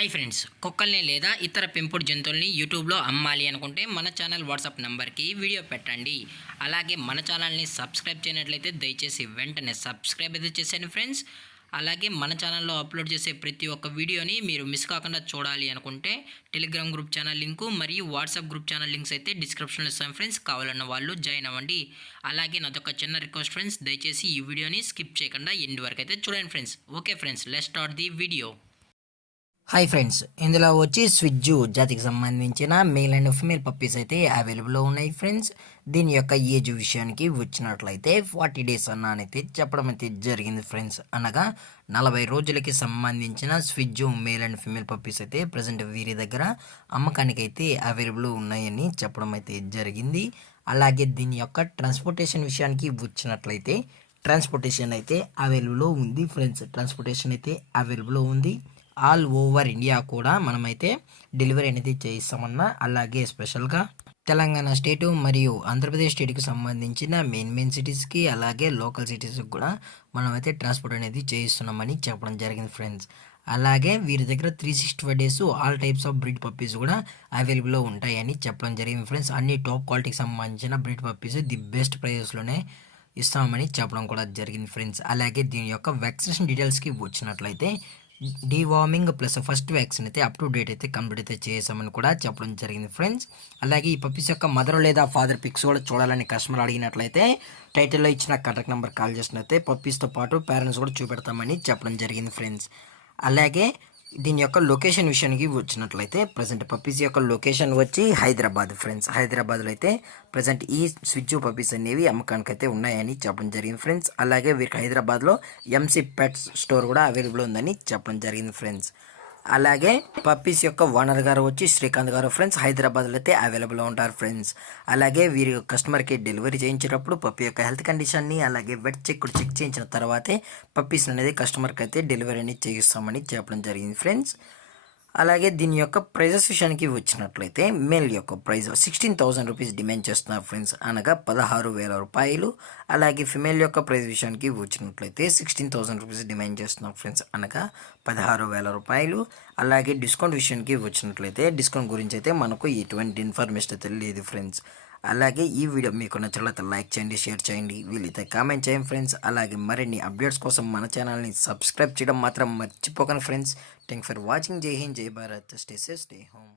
Hi friends, కుక్కల్ని లేదా ఇతర పెంపుడు జంతువుల్ని యూట్యూబ్లో అమ్మాలి అనుకుంటే మన ఛానల్ వాట్సాప్ నెంబర్కి వీడియో పెట్టండి. అలాగే మన ఛానల్ని సబ్స్క్రైబ్ చేయనట్లయితే దయచేసి వెంటనే సబ్స్క్రైబ్ అయితే చేసేయండి ఫ్రెండ్స్. అలాగే మన ఛానల్లో అప్లోడ్ చేసే ప్రతి ఒక్క వీడియోని మీరు మిస్ కాకుండా చూడాలి అనుకుంటే టెలిగ్రామ్ గ్రూప్ ఛానల్ లింకు మరియు వాట్సాప్ గ్రూప్ ఛానల్ లింక్స్ అయితే డిస్క్రిప్షన్లో ఇస్తాను ఫ్రెండ్స్. కావాలన్న వాళ్ళు జాయిన్ అవ్వండి. అలాగే నాదొక చిన్న రిక్వెస్ట్ ఫ్రెండ్స్, దయచేసి ఈ వీడియోని స్కిప్ చేయకుండా ఎండ్ వరకు అయితే చూడండి friends. Okay friends, let's start the video. Hi friends, ఇందులో వచ్చి స్విజ్జు జాతికి సంబంధించిన మేల్ అండ్ ఫిమేల్ పప్పీస్ అయితే అవైలబుల్లో ఉన్నాయి ఫ్రెండ్స్. దీని యొక్క ఏజ్ విషయానికి వచ్చినట్లయితే 40 డేస్ అయితే చెప్పడం అయితే జరిగింది ఫ్రెండ్స్. అనగా 40 రోజులకి సంబంధించిన స్విజ్జు మేల్ అండ్ ఫిమేల్ పప్పీస్ అయితే ప్రజెంట్ వీరి దగ్గర అమ్మకానికి అయితే అవైలబుల్ ఉన్నాయని చెప్పడం అయితే జరిగింది. అలాగే దీని యొక్క ట్రాన్స్పోర్టేషన్ విషయానికి వచ్చినట్లయితే ట్రాన్స్పోర్టేషన్ అయితే అవైలబుల్లో ఉంది ఫ్రెండ్స్. ట్రాన్స్పోర్టేషన్ అయితే అవైలబుల్లో ఉంది. ఆల్ ఓవర్ ఇండియా కూడా మనమైతే డెలివరీ అనేది చేయిస్తామన్నా. అలాగే స్పెషల్గా తెలంగాణ స్టేటు మరియు ఆంధ్రప్రదేశ్ స్టేట్కి సంబంధించిన మెయిన్ సిటీస్కి అలాగే లోకల్ సిటీస్కి కూడా మనమైతే ట్రాన్స్పోర్ట్ అనేది చేయిస్తున్నామని చెప్పడం జరిగింది ఫ్రెండ్స్. అలాగే వీరి దగ్గర 365 days all types of breed puppies కూడా అవైలబుల్లో ఉంటాయని చెప్పడం జరిగింది ఫ్రెండ్స్. అన్ని టాప్ క్వాలిటీకి సంబంధించిన బ్రీడ్ పప్పీస్ ది బెస్ట్ ప్రైజెస్లోనే ఇస్తామని చెప్పడం కూడా జరిగింది ఫ్రెండ్స్. అలాగే దీని యొక్క వ్యాక్సినేషన్ డీటెయిల్స్కి వచ్చినట్లయితే డీవార్మింగ్ ప్లస్ ఫస్ట్ వ్యాక్సిన్ అయితే అప్ టు డేట్ అయితే కంప్లీట్ అయితే చేసామని కూడా చెప్పడం జరిగింది ఫ్రెండ్స్. అలాగే ఈ పప్పీస్ యొక్క మదర్ లేదా ఫాదర్ పిక్స్ కూడా చూడాలని కస్టమర్ అడిగినట్లయితే టైటిల్లో ఇచ్చిన కాంటాక్ట్ నెంబర్ కాల్ చేసినట్లయితే పప్పీస్తో పాటు పేరెంట్స్ కూడా చూపెడతామని చెప్పడం జరిగింది ఫ్రెండ్స్. అలాగే దీని యొక్క లొకేషన్ విషయానికి వచ్చినట్లయితే ప్రజెంట్ పప్పీస్ యొక్క లొకేషన్ వచ్చి హైదరాబాద్ ఫ్రెండ్స్. హైదరాబాద్లో అయితే ప్రజెంట్ ఈ స్విజ్జు పప్పీస్ అనేవి అమ్మకానికి అయితే ఉన్నాయని చెప్పడం జరిగింది ఫ్రెండ్స్. అలాగే వీరికి హైదరాబాద్లో ఎంసీ పెట్స్ స్టోర్ కూడా అవైలబుల్ ఉందని చెప్పడం జరిగింది ఫ్రెండ్స్. అలాగే పప్పీస్ యొక్క ఓనర్ గారు వచ్చి శ్రీకాంత్ గారు ఫ్రెండ్స్. హైదరాబాద్లో అయితే అవైలబుల్లో ఉంటారు ఫ్రెండ్స్. అలాగే వీరి కస్టమర్కి డెలివరీ చేయించేటప్పుడు పప్పీ యొక్క హెల్త్ కండిషన్ని అలాగే వెట్ చెక్ చేయించిన తర్వాతే పప్పీస్ అనేది కస్టమర్కి అయితే డెలివరీ అనేది చేయిస్తామని చెప్పడం జరిగింది ఫ్రెండ్స్. అలాగే దీని యొక్క ప్రైజెస్ విషయానికి వచ్చినట్లయితే మేల్ యొక్క ప్రైజ్ 16,000 రూపీస్ డిమాండ్ చేస్తున్నారు ఫ్రెండ్స్, అనగా 16,000 రూపాయలు. అలాగే ఫిమేల్ యొక్క ప్రైజ్ విషయానికి వచ్చినట్లయితే 16,000 రూపీస్ డిమాండ్ చేస్తున్నారు ఫ్రెండ్స్, అనగా 16,000 రూపాయలు. అలాగే డిస్కౌంట్ విషయానికి వచ్చినట్లయితే డిస్కౌంట్ గురించి అయితే మనకు ఎటువంటి ఇన్ఫర్మేషన్ అయితే లేదు ఫ్రెండ్స్. అలాగే ఈ వీడియో మీకు నచ్చినట్లయితే లైక్ చేయండి, షేర్ చేయండి, వీలైతే కామెంట్ చేయండి ఫ్రెండ్స్. అలాగే మరిన్ని అప్డేట్స్ కోసం మన ఛానల్ని సబ్స్క్రైబ్ చేయడం మాత్రం మర్చిపోకండి ఫ్రెండ్స్. Thank for watching. జై హింద్, జై Bharat, stay safe, stay home.